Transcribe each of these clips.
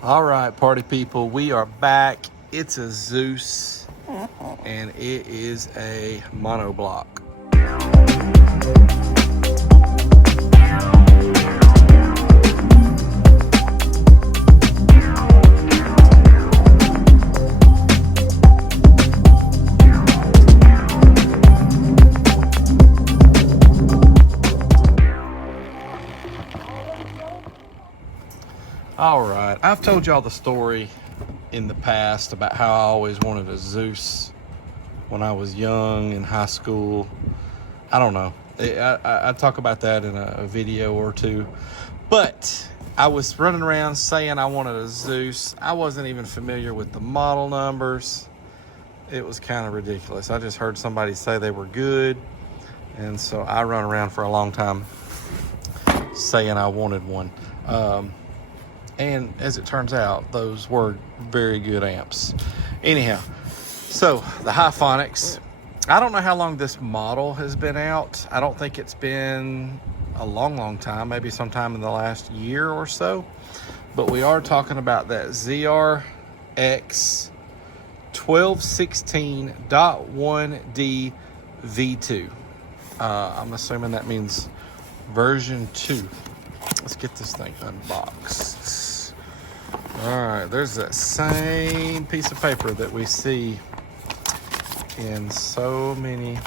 All right, party people, we are back. It's a Zeus, and it is a monoblock. All right, I've told y'all the story in the past about how I always wanted a Zeus when I was young in high school. I don't know. I talk about that in a video or two. But I was running around saying I wanted a Zeus. I wasn't even familiar with the model numbers. It was kind of ridiculous. I just heard somebody say they were good. And so I run around for a long time saying I wanted one. And as it turns out, those were very good amps. Anyhow, so the Hifonics. I don't know how long this model has been out. I don't think it's been a long time, maybe sometime in the last year or so. But we are talking about that ZRX1216.1D V2. I'm assuming that means version 2. Let's get this thing unboxed. All right, there's that same piece of paper that we see in so many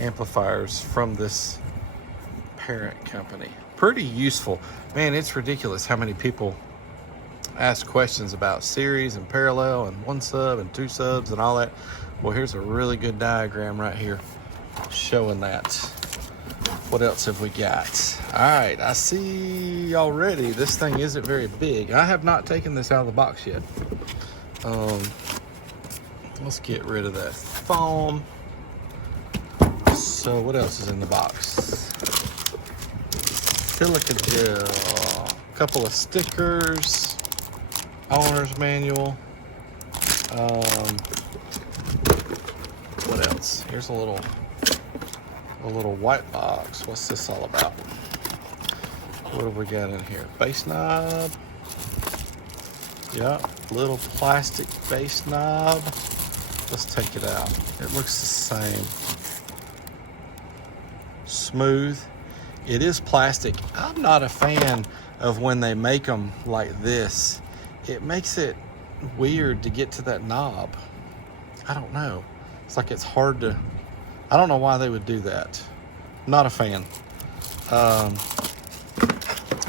amplifiers from this parent company. Pretty useful. Man, it's ridiculous how many people ask questions about series and parallel and 1 sub and 2 subs and all that. Well, here's a really good diagram right here showing that. What else have we got? All right, I see already this thing isn't very big. I have not taken this out of the box yet. Let's get rid of that foam. So what else is in the box? Silica gel, a couple of stickers, owner's manual. What else? Here's a little white box. What's this all about? What have we got in here? Bass knob. Yeah, little plastic bass knob. Let's take it out. It looks the same. Smooth. It is plastic. I'm not a fan of when they make them like this. It makes it weird to get to that knob. I don't know. It's like it's hard to... I don't know why they would do that. Not a fan.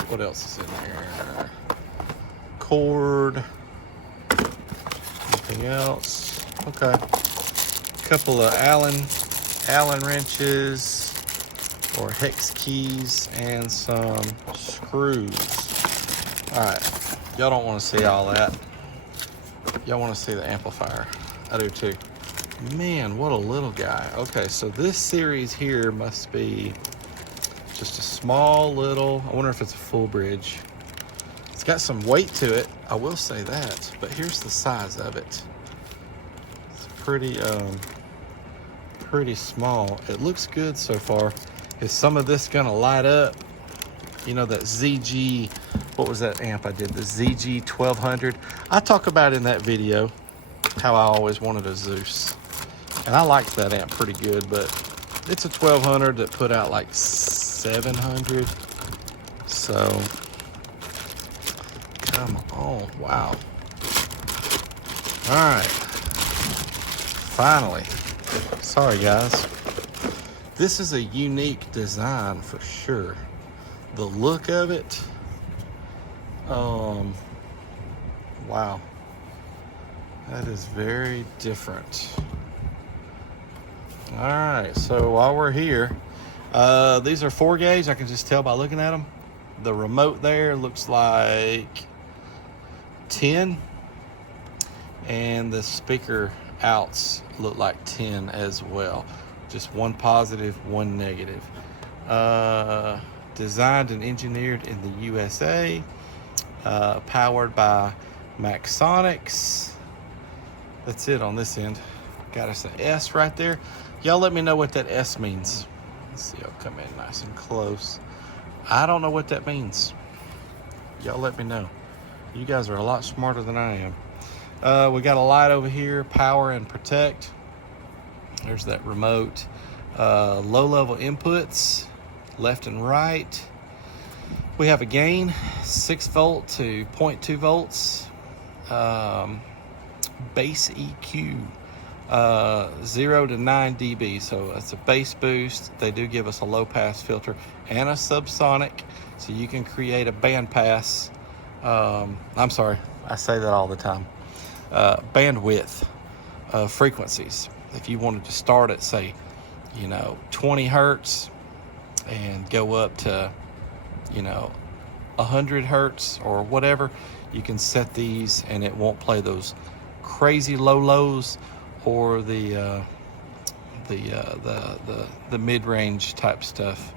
What else is in there? Cord. Anything else? Okay. A couple of Allen wrenches or hex keys and some screws. All right. Y'all don't want to see all that. Y'all want to see the amplifier. I do too. Man, what a little guy. Okay, so this series here must be just a small little, I wonder if it's a full bridge. It's got some weight to it, I will say that, but here's the size of it. It's pretty small. It looks good so far. Is some of this gonna light up? You know, that ZG, what was that amp I did? The ZG1200. I talk about in that video how I always wanted a Zeus. And I liked that amp pretty good, but it's a 1200 that put out like 700. So, come on, wow. All right, finally. Sorry guys. This is a unique design for sure. The look of it, wow. That is very different. All right, so while we're here, these are 4 gauge. I can just tell by looking at them. The remote there looks like 10, and the speaker outs look like 10 as well. Just 1 positive, 1 negative. Designed and engineered in the USA, powered by Hifonics. That's it on this end. Got us an S right there. Y'all let me know what that S means. Let's see, I'll come in nice and close. I don't know what that means. Y'all let me know. You guys are a lot smarter than I am. We got a light over here, power and protect. There's that remote. Low level inputs, left and right. We have a gain, 6 volt to 0.2 volts. Bass EQ, 0 to 9 dB. So it's a bass boost. They do give us a low pass filter and a subsonic, so you can create a band pass. I'm sorry, I say that all the time. Bandwidth of frequencies. If you wanted to start at, say, 20 hertz and go up to, 100 hertz or whatever, you can set these and it won't play those crazy low lows or the mid-range type stuff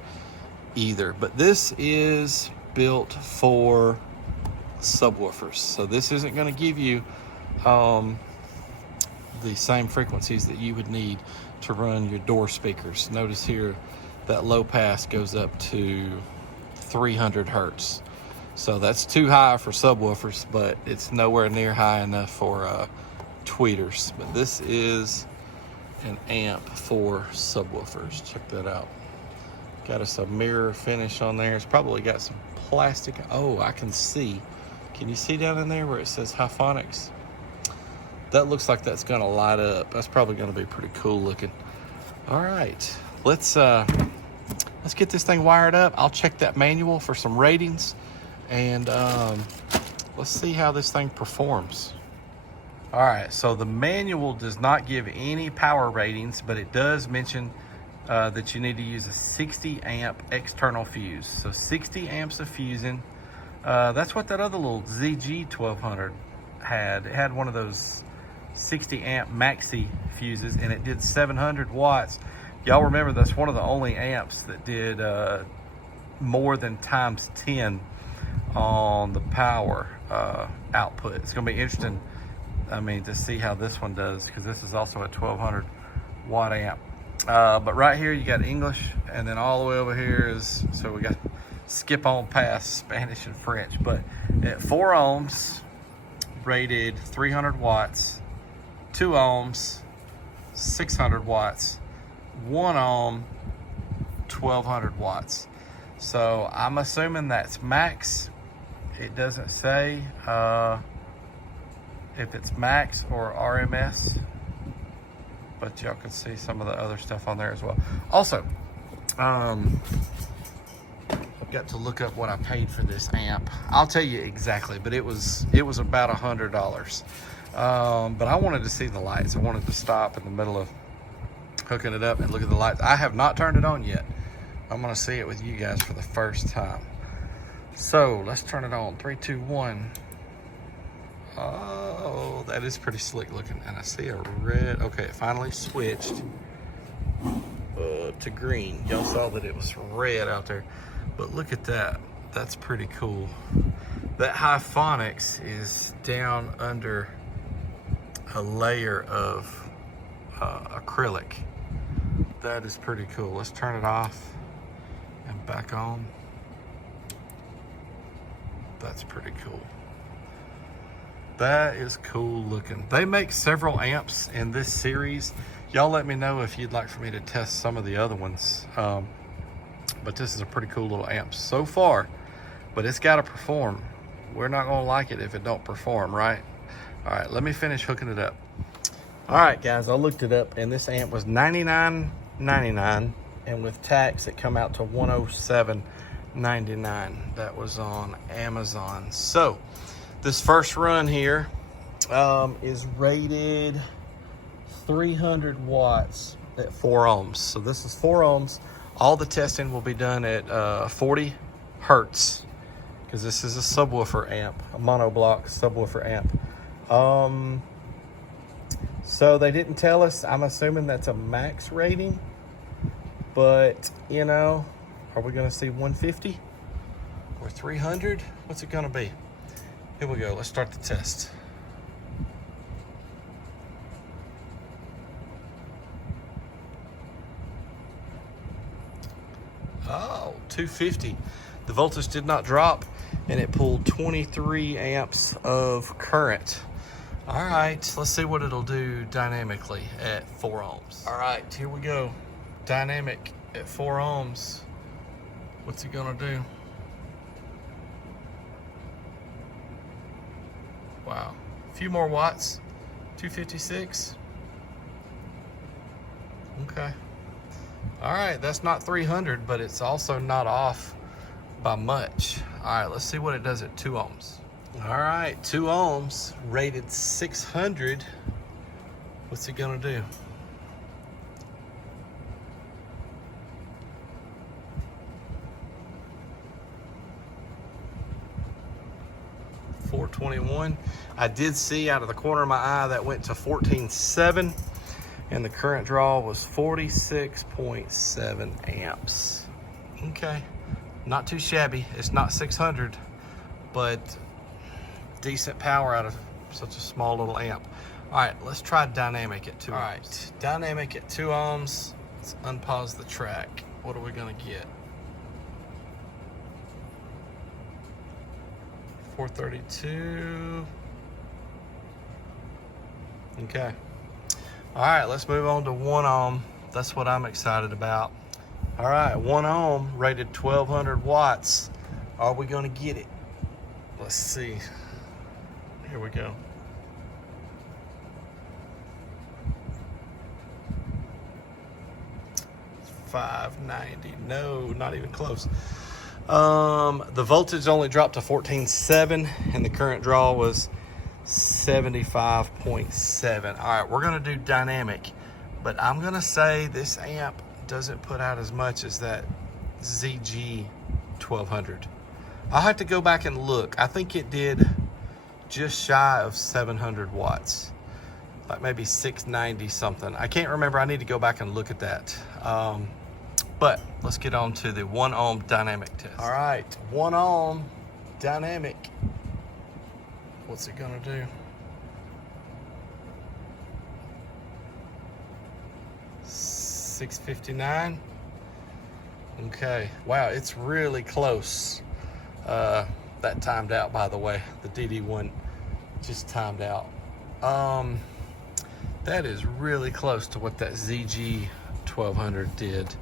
either. But this is built for subwoofers, so this isn't going to give you the same frequencies that you would need to run your door speakers. Notice here that low pass goes up to 300 hertz. So that's too high for subwoofers, but it's nowhere near high enough for tweeters. But this is an amp for subwoofers. Check that out. Got us a mirror finish on there. It's probably got some plastic. Oh, I can see. Can you see down in there where it says Hifonics? That looks like that's gonna light up. That's probably gonna be pretty cool looking. All right, let's get this thing wired up. I'll check that manual for some ratings, and let's see how this thing performs. All right, so the manual does not give any power ratings, but it does mention that you need to use a 60 amp external fuse. So 60 amps of fusing. That's what that other little ZG1200 had. It had one of those 60 amp maxi fuses, and it did 700 watts. Y'all remember that's one of the only amps that did more than times 10 on the power output. It's gonna be interesting, to see how this one does, because this is also a 1200 watt amp. But right here you got English, and then all the way over here is, so we got skip on past Spanish and French. But at 4 ohms, rated 300 watts, 2 ohms, 600 watts, 1 ohm, 1200 watts. So I'm assuming that's max. It doesn't say if it's max or RMS, but y'all can see some of the other stuff on there as well. Also, I've got to look up what I paid for this amp. I'll tell you exactly, but it was about $100. But I wanted to see the lights. I wanted to stop in the middle of hooking it up and look at the lights. I have not turned it on yet. I'm gonna see it with you guys for the first time. So let's turn it on. 3, 2, 1. Oh, that is pretty slick looking. And I see a red. Okay, it finally switched to green. Y'all saw that it was red out there, but look at that. That's pretty cool. That Hifonics is down under a layer of acrylic. That is pretty cool. Let's turn it off and back on. That's pretty cool. That is cool looking. They make several amps in this series. Y'all let me know if you'd like for me to test some of the other ones. But this is a pretty cool little amp so far, but it's got to perform. We're not gonna like it if it don't perform, right? All right, let me finish hooking it up. All right, guys, I looked it up, and this amp was $99.99, and with tax, it come out to $107.99. That was on Amazon. So this first run here is rated 300 watts at 4 ohms. So this is 4 ohms. All the testing will be done at 40 hertz, because this is a subwoofer amp, a monoblock subwoofer amp. So they didn't tell us. I'm assuming that's a max rating, but are we gonna see 150 or 300? What's it gonna be? Here we go. Let's start the test. Oh, 250. The voltage did not drop. and it pulled 23 amps of current. All right, let's see what it'll do dynamically at 4 ohms. All right, here we go. Dynamic at 4 ohms. What's it gonna do? Wow, a few more watts, 256. Okay. All right, that's not 300, but it's also not off by much. All right, let's see what it does at 2 ohms. All right, 2 ohms, rated 600. What's it gonna do? $421. I did see out of the corner of my eye that went to 14.7, and the current draw was 46.7 amps. Okay, not too shabby. It's not 600, but decent power out of such a small little amp. All right, let's try dynamic at 2 ohms. All right, dynamic at 2 ohms. Let's unpause the track. What are we gonna get? 432. Okay. All right, let's move on to 1 ohm. That's what I'm excited about. All right, 1 ohm, rated 1200 watts. Are we gonna get it? Let's see. Here we go. $590. No, not even close. The voltage only dropped to 14.7, and the current draw was 75.7. All right, we're gonna do dynamic, but I'm gonna say this amp doesn't put out as much as that ZG1200. I'll have to go back and look. I think it did just shy of 700 watts, like maybe 690 something. I can't remember. I need to go back and look at that. But let's get on to the 1 ohm dynamic test. All right, 1 ohm dynamic. What's it gonna do? $659. Okay, wow, it's really close. That timed out, by the way. The DD1 just timed out. That is really close to what that ZG1200 did.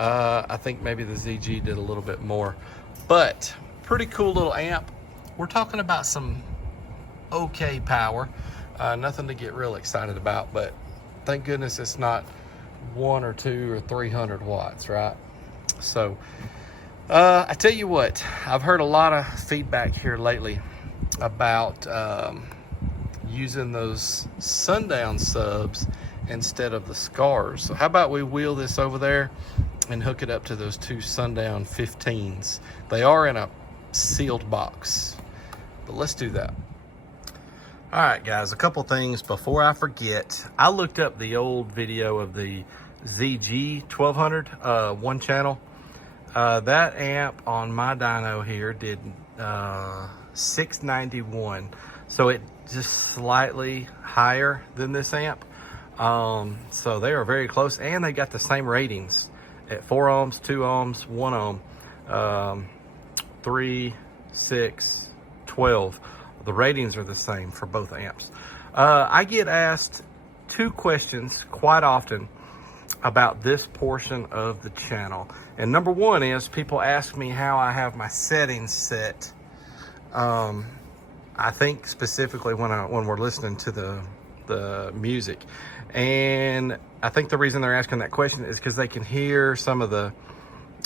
I think maybe the ZG did a little bit more, but pretty cool little amp. We're talking about some okay power. Nothing to get real excited about, but thank goodness it's not 1 or 2 or 300 watts, right? So I tell you what, I've heard a lot of feedback here lately about using those sundown subs instead of the scars. So how about we wheel this over there and hook it up to those 2 sundown 15s. They are in a sealed box, but let's do that. All right, guys, a couple things before I forget. I looked up the old video of the ZG1200 one channel. That amp on my dyno here did 691, so it just slightly higher than this amp. So they are very close, and they got the same ratings at 4 ohms, 2 ohms, 1 ohm, 3, 6, 12. The ratings are the same for both amps. I get asked 2 questions quite often about this portion of the channel. And number 1 is people ask me how I have my settings set. I think specifically when we're listening to the music. And I think the reason they're asking that question is because they can hear some of the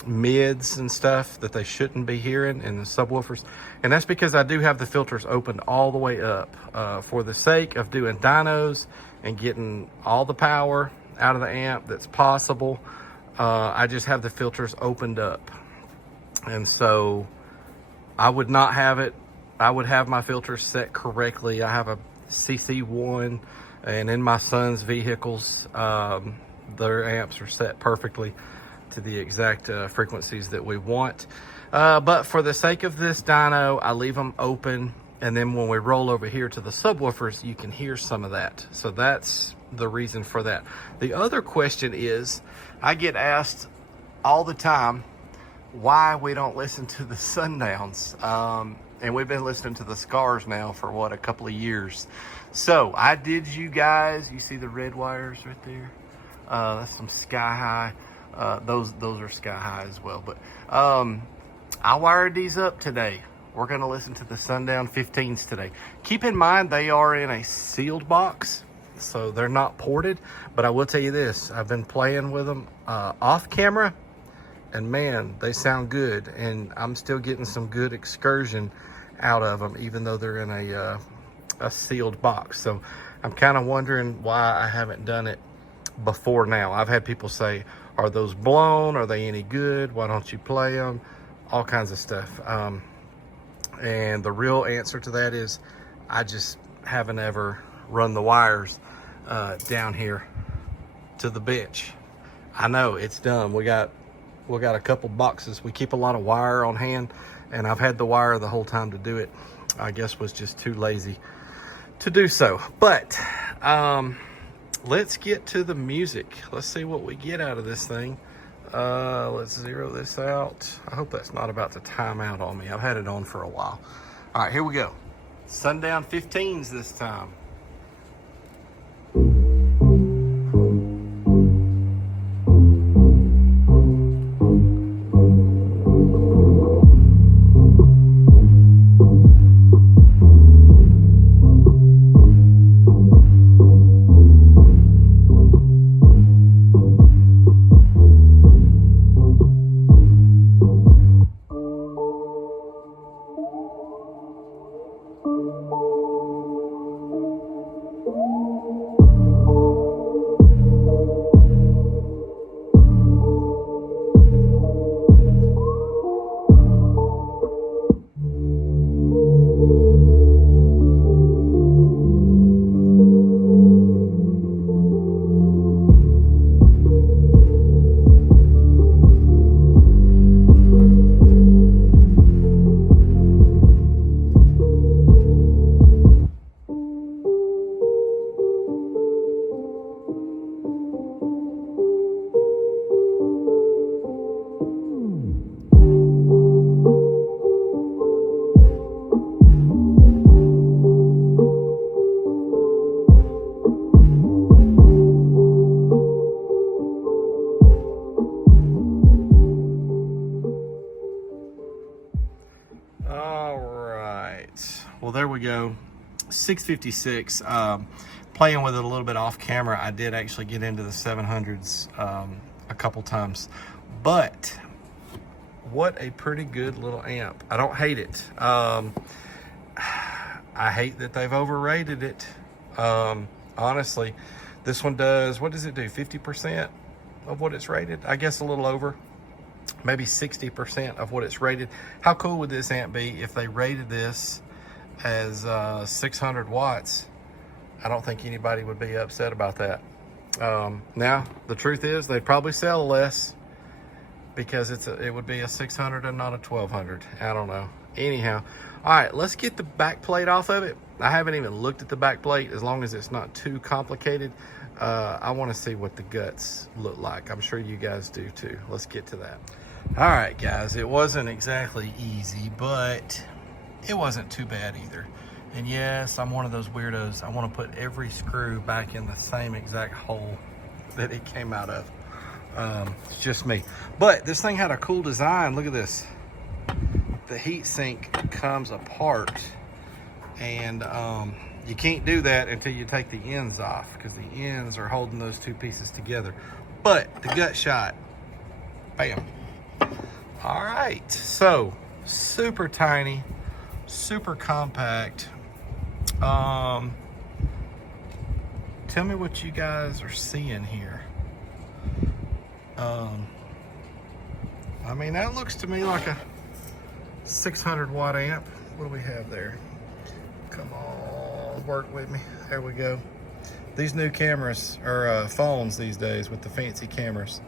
mids and stuff that they shouldn't be hearing in the subwoofers. And that's because I do have the filters opened all the way up for the sake of doing dynos and getting all the power out of the amp that's possible. I just have the filters opened up, and so I would not have it. I would have my filters set correctly. I have a CC1, and in my son's vehicles, their amps are set perfectly to the exact frequencies that we want. But for the sake of this dyno, I leave them open, and then when we roll over here to the subwoofers, you can hear some of that. So that's the reason for that. The other question is, I get asked all the time, why we don't listen to the sundowns. And we've been listening to the scars now for what, a couple of years. So I did you guys, you see the red wires right there? That's some Sky High. Those are Sky High as well. But I wired these up today. We're gonna listen to the Sundown 15s today. Keep in mind they are in a sealed box, so they're not ported. But I will tell you this, I've been playing with them off camera, and man, they sound good. And I'm still getting some good excursion out of them, even though they're in a sealed box. So I'm kind of wondering why I haven't done it before now. I've had people say, are those blown? Are they any good? Why don't you play them? All kinds of stuff. And the real answer to that is I just haven't ever run the wires down here to the bench. I know it's dumb. We got a couple boxes. We keep a lot of wire on hand, and I've had the wire the whole time to do it. I guess was just too lazy to do so. But let's get to the music. Let's see what we get out of this thing. Let's zero this out. I hope that's not about to time out on me. I've had it on for a while. All right, here we go. Sundown 15s this time. Well, there we go. 656. Playing with it a little bit off camera, I did actually get into the 700s a couple times. But what a pretty good little amp. I don't hate it. I hate that they've overrated it. Honestly, this one does, what does it do? 50% of what it's rated? I guess a little over. Maybe 60% of what it's rated. How cool would this amp be if they rated this as 600 watts? I don't think anybody would be upset about that. Now, the truth is they'd probably sell less because it would be a 600 and not a 1200. I don't know. Anyhow, all right, let's get the back plate off of it. I haven't even looked at the back plate, as long as it's not too complicated. I want to see what the guts look like. I'm sure you guys do too. Let's get to that. All right, guys, it wasn't exactly easy, but it wasn't too bad either. And yes, I'm one of those weirdos. I want to put every screw back in the same exact hole that it came out of. It's just me. But this thing had a cool design. Look at this. The heat sink comes apart, and you can't do that until you take the ends off, because the ends are holding those two pieces together. But the gut shot, bam. All right, so super tiny, super compact. Tell me what you guys are seeing here. I mean, that looks to me like a 600 watt amp. What do we have there? Come on, work with me. There we go. These new cameras, or phones these days with the fancy cameras.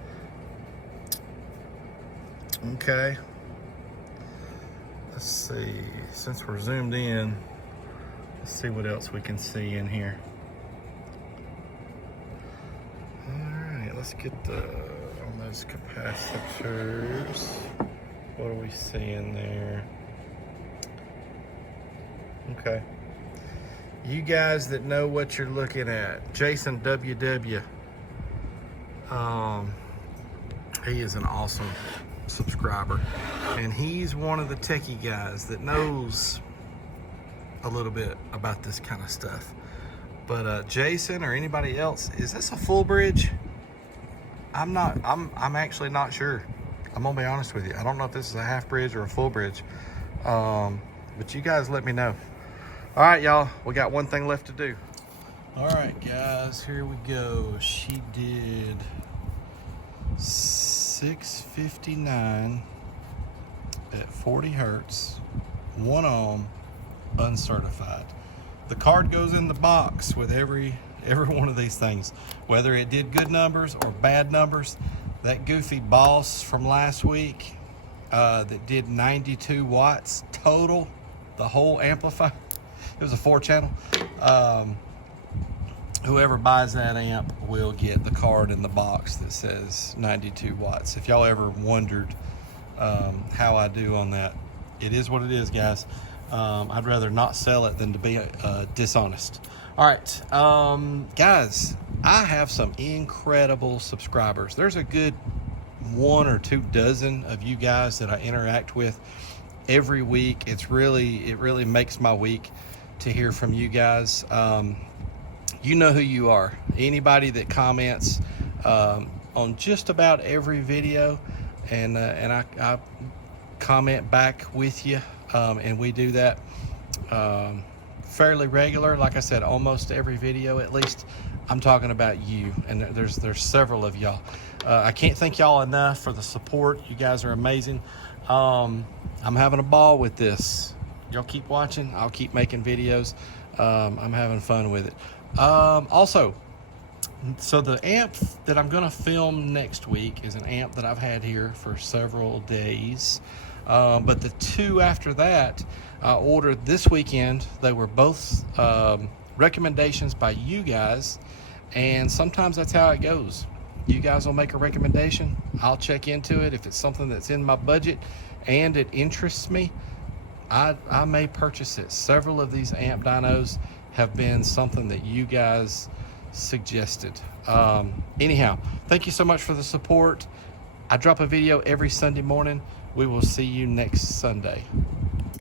Okay. Let's see, since we're zoomed in, let's see what else we can see in here. All right, let's get on those capacitors. What are we seeing there? Okay. You guys that know what you're looking at, Jason WW. He is an awesome subscriber, and he's one of the techie guys that knows a little bit about this kind of stuff. But Jason or anybody else, is this a full bridge? I'm actually not sure. I'm gonna be honest with you. I don't know if this is a half bridge or a full bridge. But you guys let me know. All right, y'all, we got one thing left to do. All right, guys, here we go. She did 659 at 40 hertz, 1 ohm, uncertified. The card goes in the box with every one of these things, whether it did good numbers or bad numbers. That goofy boss from last week that did 92 watts total, the whole amplifier, it was a 4-channel. Whoever buys that amp will get the card in the box that says 92 watts. If y'all ever wondered how I do on that, it is what it is, guys. I'd rather not sell it than to be dishonest. All right, guys, I have some incredible subscribers. There's a good 1 or 2 dozen of you guys that I interact with every week. It really makes my week to hear from you guys. You know who you are. Anybody that comments on just about every video, and I comment back with you, and we do that fairly regular. Like I said, almost every video at least. I'm talking about you, and there's several of y'all. I can't thank y'all enough for the support. You guys are amazing. I'm having a ball with this. Y'all keep watching. I'll keep making videos. I'm having fun with it. Also, so the amp that I'm gonna film next week is an amp that I've had here for several days. But the 2 after that, I ordered this weekend. They were both recommendations by you guys, and sometimes that's how it goes. You guys will make a recommendation. I'll check into it. If it's something that's in my budget and it interests me, I may purchase it. Several of these amp dynos have been something that you guys suggested. Anyhow, thank you so much for the support. I drop a video every Sunday morning. We will see you next Sunday.